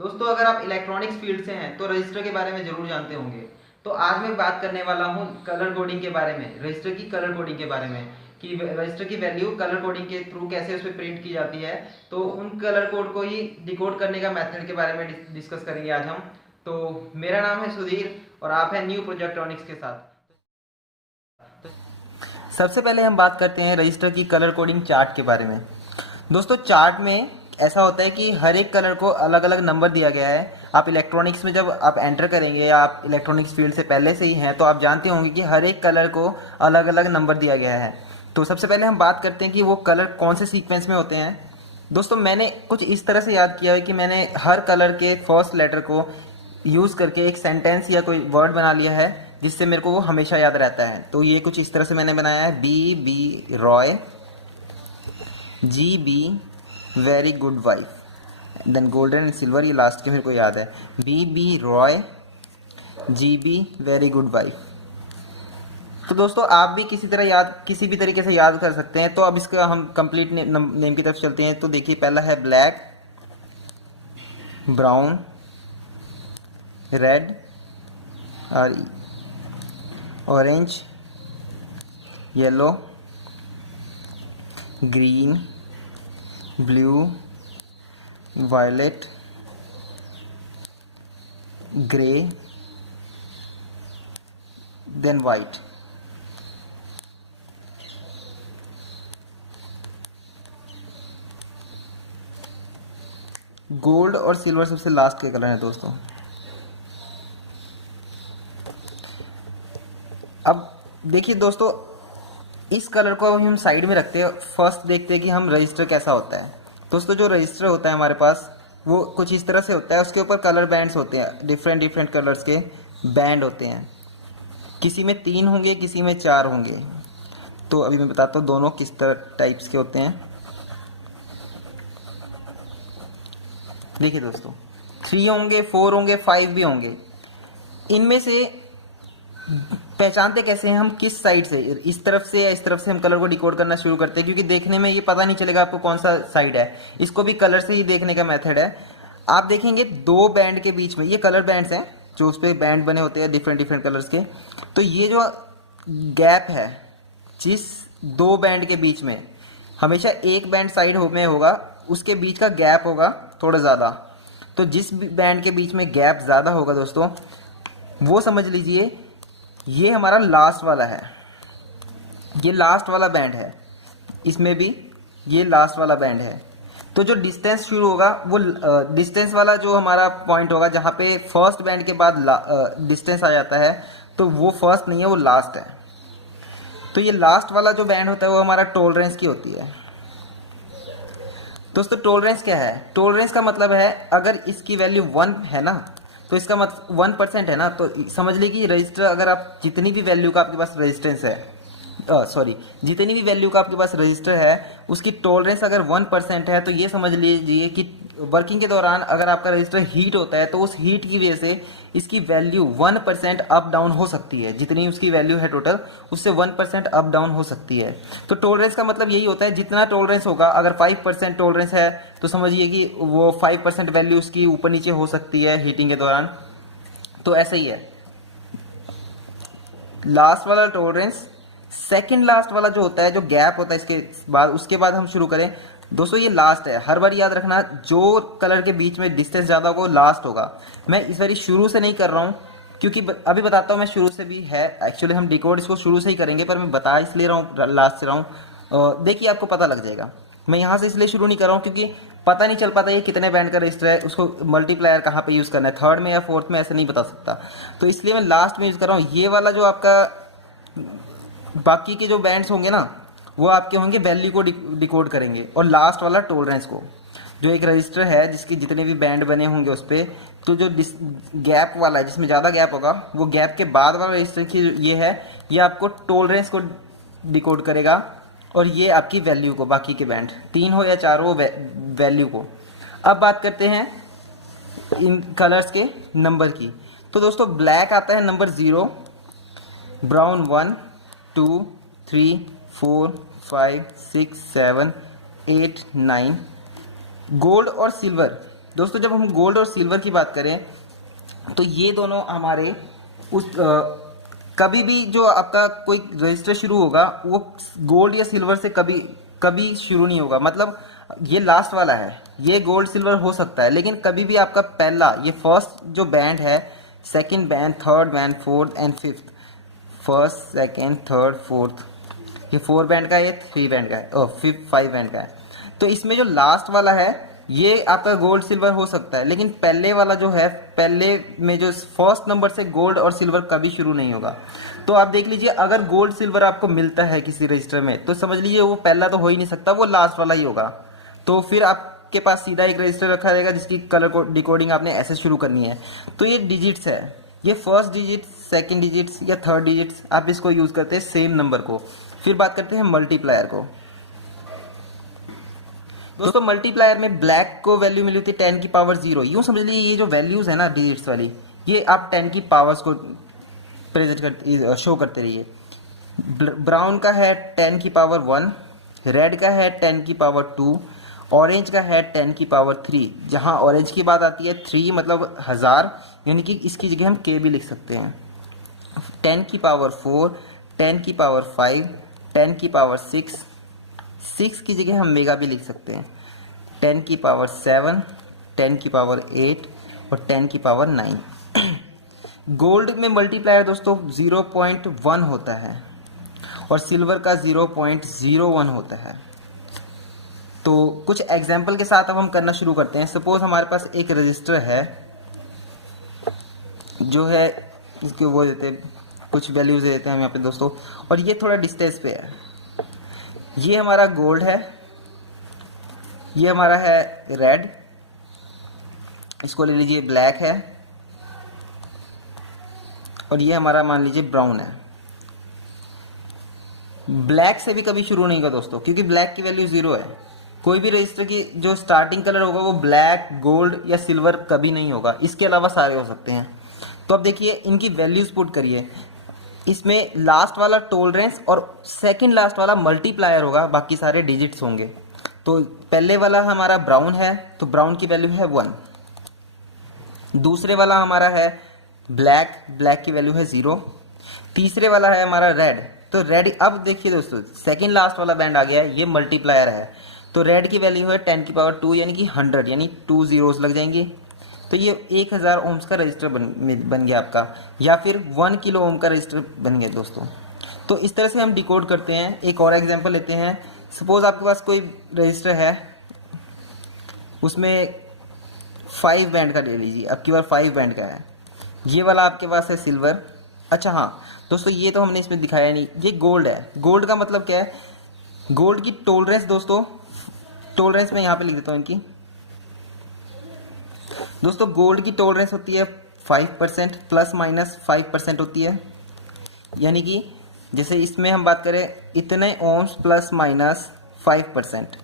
दोस्तों, अगर आप इलेक्ट्रॉनिक्स फील्ड से हैं तो रजिस्टर के बारे में जरूर जानते होंगे। तो आज मैं बात करने वाला हूँ कलर कोडिंग के बारे में, रजिस्टर की कलर कोडिंग के बारे में, कि रजिस्टर की वैल्यू कलर कोडिंग के थ्रू कैसे उस पर प्रिंट की जाती है। तो उन कलर कोड को ही डिकोड करने का मेथड के बारे में डिस्कस करेंगे आज हम। तो मेरा नाम है सुधीर और आप हैं न्यू प्रोजेक्ट्रॉनिक्स के साथ। सबसे पहले हम बात करते हैं रजिस्टर की कलर कोडिंग चार्ट के बारे में। दोस्तों, चार्ट में ऐसा होता है कि हर एक कलर को अलग अलग नंबर दिया गया है। आप इलेक्ट्रॉनिक्स में जब आप एंटर करेंगे या आप इलेक्ट्रॉनिक्स फील्ड से पहले से ही हैं तो आप जानते होंगे कि हर एक कलर को अलग अलग नंबर दिया गया है। तो सबसे पहले हम बात करते हैं कि वो कलर कौन से सीक्वेंस में होते हैं। दोस्तों, मैंने कुछ इस तरह से याद किया है कि मैंने हर कलर के फर्स्ट लेटर को यूज़ करके एक सेंटेंस या कोई वर्ड बना लिया है जिससे मेरे को वो हमेशा याद रहता है। तो ये कुछ इस तरह से मैंने बनाया है: B Roy, G very good wife, then golden and silver, ये लास्ट के मेरे को याद है। B Roy, G very good wife. तो दोस्तों, आप भी किसी भी तरीके से याद कर सकते हैं। तो अब इसका हम कंप्लीट नेम की तरफ चलते हैं। तो देखिए, पहला है ब्लैक, ब्राउन, रेड और orange, yellow, green, blue, violet, grey, then white. Gold और सिल्वर सबसे लास्ट के कलर हैं दोस्तों। अब देखिए दोस्तों, इस कलर को अभी हम साइड में रखते हैं। फर्स्ट देखते हैं कि हम रजिस्टर कैसा होता है। दोस्तों, जो रजिस्टर होता है हमारे पास वो कुछ इस तरह से होता है। उसके ऊपर कलर बैंड्स होते हैं, डिफरेंट डिफरेंट कलर्स के बैंड होते हैं। किसी में 3 होंगे, किसी में 4 होंगे। तो अभी मैं बताता हूँ दोनों किस तरह टाइप्स के होते हैं। देखिए दोस्तों, 3 होंगे, 4 होंगे, 5 भी होंगे। इनमें से पहचानते कैसे हैं हम किस साइड से, इस तरफ से या इस तरफ से हम कलर को डिकोड करना शुरू करते हैं, क्योंकि देखने में ये पता नहीं चलेगा आपको कौन सा साइड है। इसको भी कलर से ही देखने का मेथड है। आप देखेंगे 2 बैंड के बीच में, ये कलर बैंड्स हैं जो उस पर बैंड बने होते हैं डिफरेंट डिफरेंट कलर्स के। तो ये जो गैप है जिस 2 बैंड के बीच में, हमेशा एक बैंड साइड में होगा, उसके बीच का गैप होगा थोड़ा ज़्यादा। तो जिस बैंड के बीच में गैप ज़्यादा होगा दोस्तों, वो समझ लीजिए ये हमारा लास्ट वाला है। ये लास्ट वाला बैंड है, इसमें भी ये लास्ट वाला बैंड है। तो जो डिस्टेंस शुरू होगा वो डिस्टेंस वाला जो हमारा पॉइंट होगा, जहाँ पे फर्स्ट बैंड के बाद डिस्टेंस आ जाता है, तो वो फर्स्ट नहीं है, वो लास्ट है। तो ये लास्ट वाला जो बैंड होता है वो हमारा टॉलरेंस की होती है। दोस्तों, टॉलरेंस क्या है? टॉलरेंस का मतलब है अगर इसकी वैल्यू 1 है ना, तो इसका मतलब 1% है ना, तो समझ लीजिए कि रजिस्टर, अगर आप जितनी भी वैल्यू का आपके पास रेजिस्टेंस है, जितनी भी वैल्यू का आपके पास रजिस्टर है, उसकी टॉलरेंस अगर 1% है, तो ये समझ लीजिए कि वर्किंग के दौरान अगर आपका रजिस्टर हीट होता है तो उस हीट की वजह से इसकी वैल्यू 1% अप डाउन हो सकती है। जितनी उसकी वैल्यू है टोटल, उससे 1% अप डाउन हो सकती है। तो टॉलरेंस का मतलब यही होता है, जितना टॉलरेंस होगा, अगर 5% टॉलरेंस है तो समझिए कि वो 5% वैल्यू उसकी ऊपर नीचे हो सकती है हीटिंग के दौरान। तो ऐसा ही है लास्ट वाला टॉलरेंस। सेकंड लास्ट वाला जो होता है, जो गैप होता है इसके बाद, उसके बाद हम शुरू करें। दोस्तों, ये लास्ट है। हर बार याद रखना, जो कलर के बीच में डिस्टेंस ज़्यादा होगा वो लास्ट होगा। मैं इस बार शुरू से नहीं कर रहा हूँ, क्योंकि अभी बताता हूँ मैं शुरू से भी है। एक्चुअली हम डिकोड इसको शुरू से ही करेंगे, पर मैं बता इसलिए रहा हूँ लास्ट से रहा हूँ। देखिए, आपको पता लग जाएगा। मैं यहाँ से इसलिए शुरू नहीं कर रहा हूँ क्योंकि पता नहीं चल पाता ये कितने बैंड का रजिस्टर है, उसको मल्टीप्लायर कहाँ पे यूज़ करना है, थर्ड में या फोर्थ में, ऐसे नहीं बता सकता। तो इसलिए मैं लास्ट में यूज़ कर रहा हूँ। ये वाला जो आपका बाकी के जो बैंड्स होंगे ना, वो आपके होंगे वैल्यू को डिकोड करेंगे, और लास्ट वाला टॉलरेंस को। जो एक रजिस्टर है जिसके जितने भी बैंड बने होंगे उस पर, तो जो गैप वाला है जिसमें ज़्यादा गैप होगा, वो गैप के बाद वाला रजिस्टर की ये है, ये आपको टॉलरेंस को डिकोड करेगा, और ये आपकी वैल्यू को, बाकी के बैंड 3 हो या 4 हो, वैल्यू को। अब बात करते हैं इन कलर्स के नंबर की। तो दोस्तों, ब्लैक आता है नंबर 0, ब्राउन 1, 2, 3, 4, 5, 6, 7, 8, 9। गोल्ड और सिल्वर दोस्तों जब हम गोल्ड और सिल्वर की बात करें तो ये दोनों हमारे उस कभी भी जो आपका कोई रजिस्टर शुरू होगा वो गोल्ड या सिल्वर से कभी कभी शुरू नहीं होगा। मतलब ये लास्ट वाला है, ये गोल्ड सिल्वर हो सकता है, लेकिन कभी भी आपका पहला ये फर्स्ट जो बैंड है, second band, third band, fourth and fifth, first second third fourth, ये 4 बैंड का है, ये 3 बैंड का है, फिफ्थ 5 बैंड का है। तो इसमें जो लास्ट वाला है ये आपका गोल्ड सिल्वर हो सकता है, लेकिन पहले वाला जो है, पहले में जो फर्स्ट नंबर से गोल्ड और सिल्वर कभी शुरू नहीं होगा। तो आप देख लीजिए, अगर गोल्ड सिल्वर आपको मिलता है किसी रजिस्टर में तो समझ लीजिए वो पहला तो हो ही नहीं सकता, वो लास्ट वाला ही होगा। तो फिर आपके पास सीधा एक रजिस्टर रखा रहेगा जिसकी कलर को डिकोडिंग आपने ऐसे शुरू करनी है। तो ये डिजिट्स है, ये फर्स्ट डिजिट, सेकेंड डिजिट्स या थर्ड डिजिट्स, आप इसको यूज करते हैं सेम नंबर को। फिर बात करते हैं मल्टीप्लायर को। दोस्तों मल्टीप्लायर में ब्लैक को वैल्यू मिली होती है 10 की पावर 0। यूं समझ लीजिए ये जो वैल्यूज है ना डिजिट्स वाली, ये आप 10 की पावर्स को प्रेजेंट करते, शो करते रहिए। ब्राउन का है 10 की पावर 1, रेड का है 10 की पावर 2, ऑरेंज का है 10 की पावर 3। जहां ऑरेंज की बात आती है 3 मतलब 1000, यानी कि इसकी जगह हम के भी लिख सकते हैं। 10 की पावर 4, 10 की पावर 5, 10 की पावर 6, 6 की जगह हम मेगा भी लिख सकते हैं। 10 की पावर 7, 10 की पावर 8 और 10 की पावर 9। गोल्ड में मल्टीप्लायर दोस्तों 0.1 होता है और सिल्वर का 0.01 होता है। तो कुछ एग्जाम्पल के साथ अब हम करना शुरू करते हैं। सपोज हमारे पास एक रजिस्टर है जो है, इसके वो देते हैं, कुछ वैल्यूज देते हैं हम यहाँ पे दोस्तों, और ये थोड़ा डिस्टेंस पे है। ये हमारा गोल्ड है, ये हमारा है रेड, इसको ले लीजिए ब्लैक है, और ये हमारा मान लीजिए ब्राउन है। ब्लैक से भी कभी शुरू नहीं होगा दोस्तों, क्योंकि ब्लैक की वैल्यू 0 है। कोई भी रजिस्टर की जो स्टार्टिंग कलर होगा वो ब्लैक, गोल्ड या सिल्वर कभी नहीं होगा, इसके अलावा सारे हो सकते हैं। तो अब देखिए इनकी वैल्यूज पुट करिए। इसमें लास्ट वाला टोलरेंस और सेकंड लास्ट वाला मल्टीप्लायर होगा, बाकी सारे डिजिट्स होंगे। तो पहले वाला हमारा ब्राउन है तो ब्राउन की वैल्यू है 1। दूसरे वाला हमारा है ब्लैक, ब्लैक की वैल्यू है 0। तीसरे वाला है हमारा रेड, तो रेड, अब देखिए दोस्तों सेकंड लास्ट वाला बैंड आ गया है, ये मल्टीप्लायर है। तो रेड की वैल्यू है 10 की पावर 2 यानी कि 100, यानी 2 zeros लग जाएंगी। तो ये 1000 ओम्स का रजिस्टर बन गया आपका, या फिर 1 किलो ओम का रजिस्टर बन गया दोस्तों। तो इस तरह से हम डिकोड करते हैं। एक और एग्जांपल लेते हैं। सपोज आपके पास कोई रजिस्टर है, उसमें 5 बैंड का ले लीजिए, अब की बार 5 बैंड का है। ये वाला आपके पास है सिल्वर। अच्छा हाँ दोस्तों, ये तो हमने इसमें दिखाया नहीं, ये गोल्ड है। गोल्ड का मतलब क्या है? गोल्ड की टोलरेंस दोस्तों, टोलरेंस मैं यहाँ पे लिख देता हूँ इनकी। दोस्तों गोल्ड की टोलरेंस होती है 5%, प्लस माइनस 5% होती है। यानी कि जैसे इसमें हम बात करें इतने ओम्स प्लस माइनस 5%,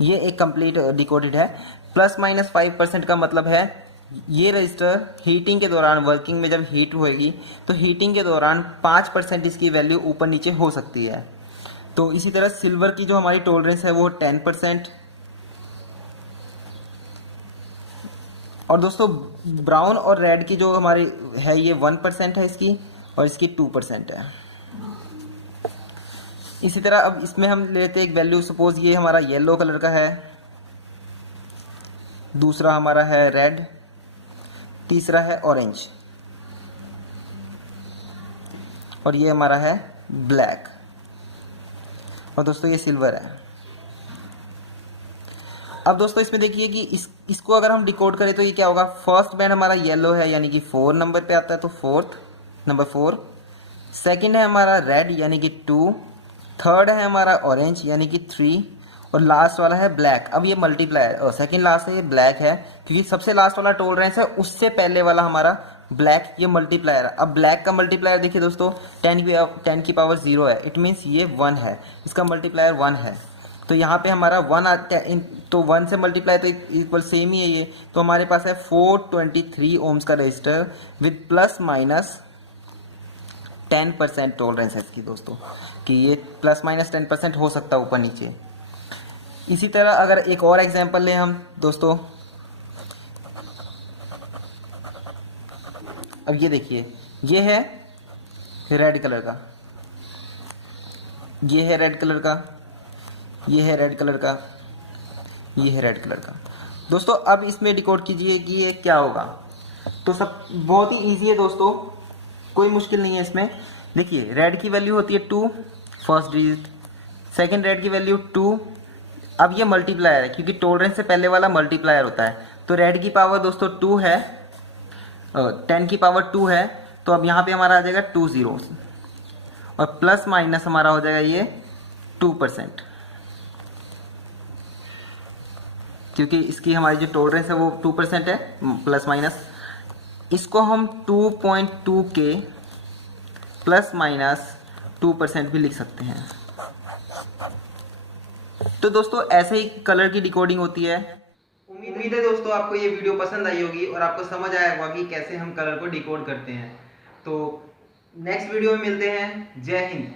ये एक कंप्लीट डिकोडेड है। प्लस माइनस 5% का मतलब है ये रजिस्टर हीटिंग के दौरान, वर्किंग में जब हीट होएगी तो हीटिंग के दौरान 5% इसकी वैल्यू ऊपर नीचे हो सकती है। तो इसी तरह सिल्वर की जो हमारी टोलरेंस है वो 10%। और दोस्तों ब्राउन और रेड की जो हमारी है ये 1% है इसकी, और इसकी 2% है। इसी तरह अब इसमें हम लेते हैं एक वैल्यू। सपोज ये हमारा येलो कलर का है, दूसरा हमारा है रेड, तीसरा है ऑरेंज, और ये हमारा है ब्लैक, और दोस्तों ये सिल्वर है। अब दोस्तों इसमें देखिए कि इसको अगर हम डिकोड करें तो ये क्या होगा। फर्स्ट बैंड हमारा येलो है यानी कि 4 नंबर पे आता है, तो फोर्थ नंबर 4। सेकंड है हमारा रेड यानी कि 2। थर्ड है हमारा ऑरेंज यानी कि 3, और लास्ट वाला है ब्लैक। अब ये मल्टीप्लायर, और सेकंड लास्ट है ये ब्लैक है, क्योंकि सबसे लास्ट वाला टोलरेंस है, उससे पहले वाला हमारा ब्लैक, ये मल्टीप्लायर। अब ब्लैक का मल्टीप्लायर देखिए दोस्तों 10 की पावर 0 है, इट मीन्स ये 1 है, इसका मल्टीप्लायर 1 है। तो यहाँ पे हमारा 1 आता है, तो 1 से मल्टीप्लाई तो इक्वल सेम ही है ये। तो हमारे पास है 423 ओम्स का register with plus minus 10% tolerance है इसकी दोस्तों, कि ये प्लस माइनस 10% हो सकता है ऊपर नीचे। इसी तरह अगर एक और एग्जांपल लें हम दोस्तों, अब ये देखिए, ये है रेड कलर का, ये है रेड कलर का, ये है रेड कलर का, ये है रेड कलर का। दोस्तों अब इसमें डिकोड कीजिए कि ये क्या होगा। तो सब बहुत ही इजी है दोस्तों, कोई मुश्किल नहीं है इसमें। देखिए रेड की वैल्यू होती है 2 फर्स्ट डिजिट, सेकंड रेड की वैल्यू 2। अब ये मल्टीप्लायर है क्योंकि टॉलरेंस से पहले वाला मल्टीप्लायर होता है। तो रेड की पावर दोस्तों 2 है, 10 की पावर 2 है। तो अब यहाँ पे हमारा आ जाएगा 2 zeros और प्लस माइनस हमारा हो जाएगा ये 2%, क्योंकि इसकी हमारी जो टॉलरेंस है वो 2% है, प्लस माइनस। इसको हम 2.2 के प्लस माइनस 2% भी लिख सकते हैं। तो दोस्तों ऐसे ही कलर की डिकोडिंग होती है। उम्मीद है दोस्तों आपको ये वीडियो पसंद आई होगी और आपको समझ आया होगा कि कैसे हम कलर को डिकोड करते हैं। तो नेक्स्ट वीडियो में मिलते हैं। जय हिंद।